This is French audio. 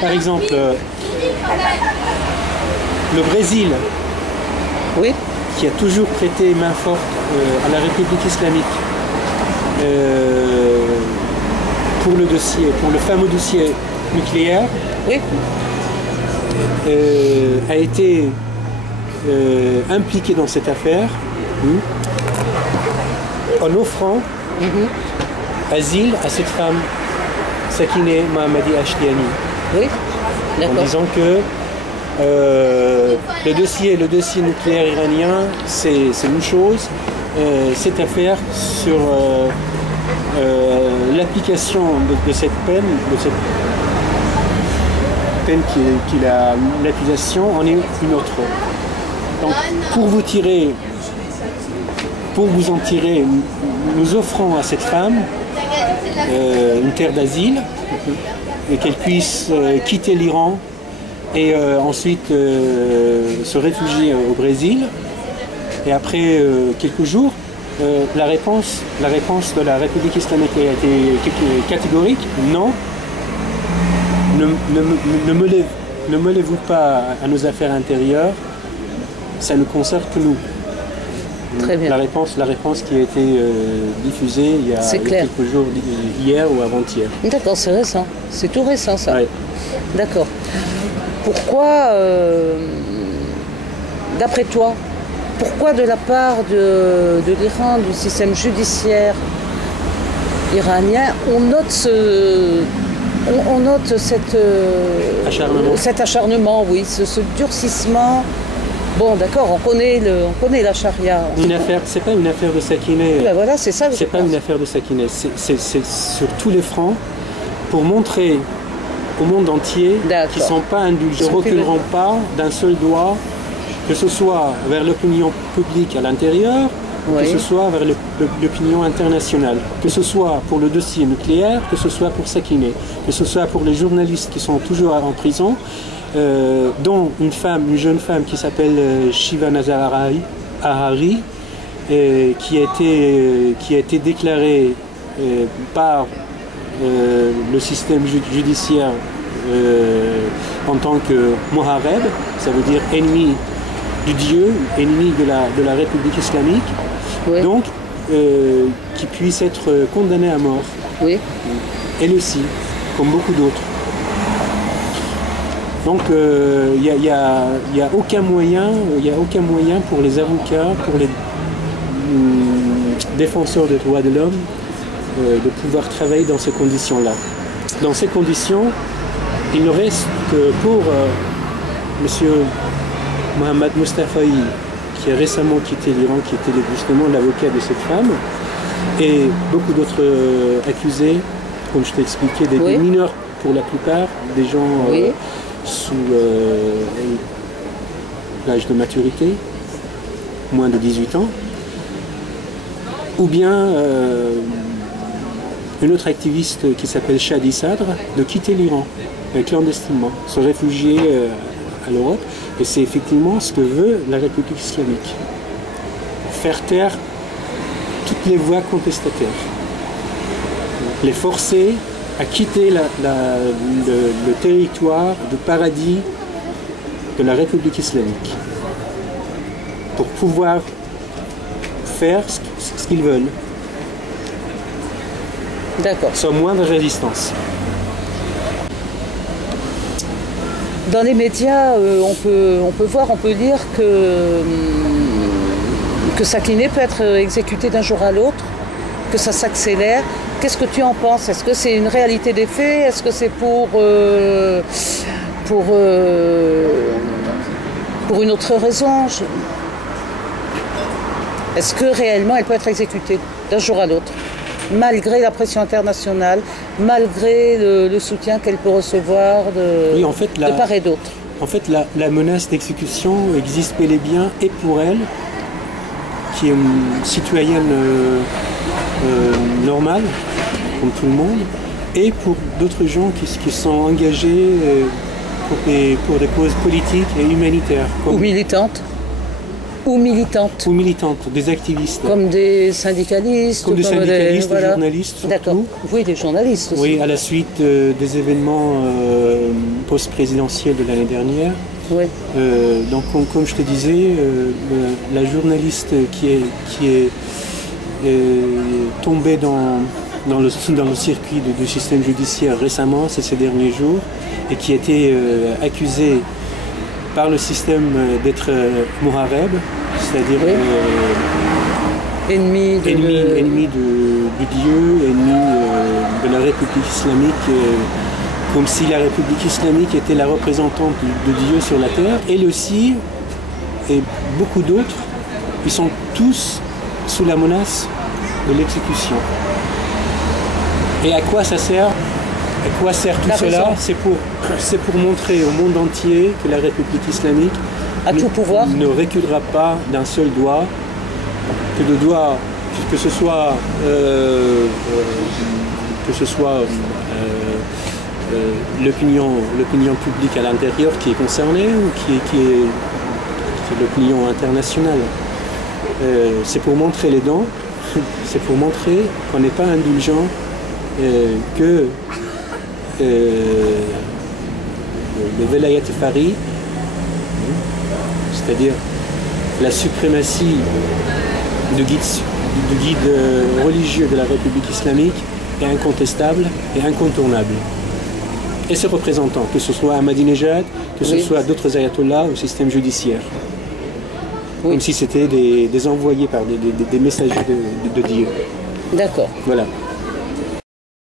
par exemple, le Brésil, Oui. qui a toujours prêté main forte à la République islamique pour le dossier, pour le fameux dossier nucléaire, Oui. a été impliqué dans cette affaire en offrant asile à cette femme, Sakineh Mohammadi Ashtiani, Oui. en D'accord. disant que le dossier nucléaire iranien, c'est une chose. Cette affaire sur l'application de cette peine, qu'il a l'accusation, en est une autre. Donc, pour vous en tirer, nous offrons à cette femme une terre d'asile, et qu'elle puisse quitter l'Iran et ensuite se réfugier au Brésil. Et après quelques jours, la réponse de la République islamique a été catégorique. Non, ne mêlez-vous pas à nos affaires intérieures, ça ne concerne que nous. Très bien. La réponse qui a été diffusée il y a quelques jours, hier ou avant-hier. D'accord, c'est récent. C'est tout récent, ça. Ouais. D'accord. Pourquoi, d'après toi, pourquoi de la part de l'Iran, du système judiciaire iranien, on note cet acharnement, oui, ce durcissement? Bon, d'accord, on connaît la charia. C'est pas une affaire de Sakineh. Ben voilà, c'est ça. C'est pas une affaire de Sakineh. C'est sur tous les fronts pour montrer au monde entier qu'ils ne sont pas indulgents, ne reculeront pas d'un seul doigt, que ce soit vers l'opinion publique à l'intérieur, oui, que ce soit vers l'opinion internationale, que ce soit pour le dossier nucléaire, que ce soit pour Sakineh, que ce soit pour les journalistes qui sont toujours en prison, dont une jeune femme qui s'appelle Shiva Nazar Ahari, qui a été déclarée par le système judiciaire en tant que Mohareb, ça veut dire ennemi du Dieu, ennemi de la République islamique, oui, donc qui puisse être condamnée à mort. Oui. Elle aussi, comme beaucoup d'autres. Donc il n'y a aucun moyen pour les avocats, pour les défenseurs des droits de l'homme de pouvoir travailler dans ces conditions-là. Dans ces conditions, il ne reste que pour M. Mohammad Mustafaï, qui a récemment quitté l'Iran, qui était justement l'avocat de cette femme, et beaucoup d'autres accusés, comme je t'ai expliqué, des mineurs pour la plupart, des gens sous l'âge de maturité, moins de 18 ans, ou bien une autre activiste qui s'appelle Shadi Sadr, de quitter l'Iran clandestinement, se réfugier à l'Europe. Et c'est effectivement ce que veut la République islamique. Faire taire toutes les voix contestataires. Les forcer à quitter le territoire de paradis de la République islamique pour pouvoir faire ce qu'ils veulent. D'accord. Sans moindre résistance. Dans les médias, on peut lire que Sakineh peut être exécuté d'un jour à l'autre, que ça s'accélère. Qu'est-ce que tu en penses? Est-ce que c'est une réalité des faits? Est-ce que c'est pour une autre raison? Est-ce que réellement elle peut être exécutée d'un jour à l'autre, malgré la pression internationale, malgré le soutien qu'elle peut recevoir de part et d'autre? En fait, la menace d'exécution existe bel et bien, et pour elle, qui est une citoyenne normale, comme tout le monde, et pour d'autres gens qui sont engagés pour des causes politiques et humanitaires. Ou militantes. Ou militantes. Ou militantes, des activistes. Comme des syndicalistes. Comme des syndicalistes, des journalistes. D'accord. Oui, des journalistes aussi. Oui, à la suite des événements post-présidentiels de l'année dernière. Oui. Donc, comme je te disais, la journaliste qui est tombée dans le circuit du système judiciaire récemment, ces derniers jours, et qui a été accusée par le système d'être Muhareb, c'est-à-dire ennemi du Dieu, ennemi de la République islamique, comme si la République islamique était la représentante de Dieu sur la terre. Elle aussi, et beaucoup d'autres, ils sont tous sous la menace de l'exécution. Et à quoi ça sert? À quoi sert tout cela? C'est pour montrer au monde entier que la République islamique ne reculera pas d'un seul doigt, que ce soit l'opinion publique à l'intérieur qui est concernée ou qui est l'opinion internationale. C'est pour montrer les dents, c'est pour montrer qu'on n'est pas indulgent, que le Velayat Fari, c'est-à-dire la suprématie du guide religieux de la République islamique, est incontestable et incontournable. Et ses représentants, que ce soit Ahmadinejad, que ce soit d'autres ayatollahs au système judiciaire. Comme si c'était des envoyés par des messagers de Dieu. D'accord. Voilà.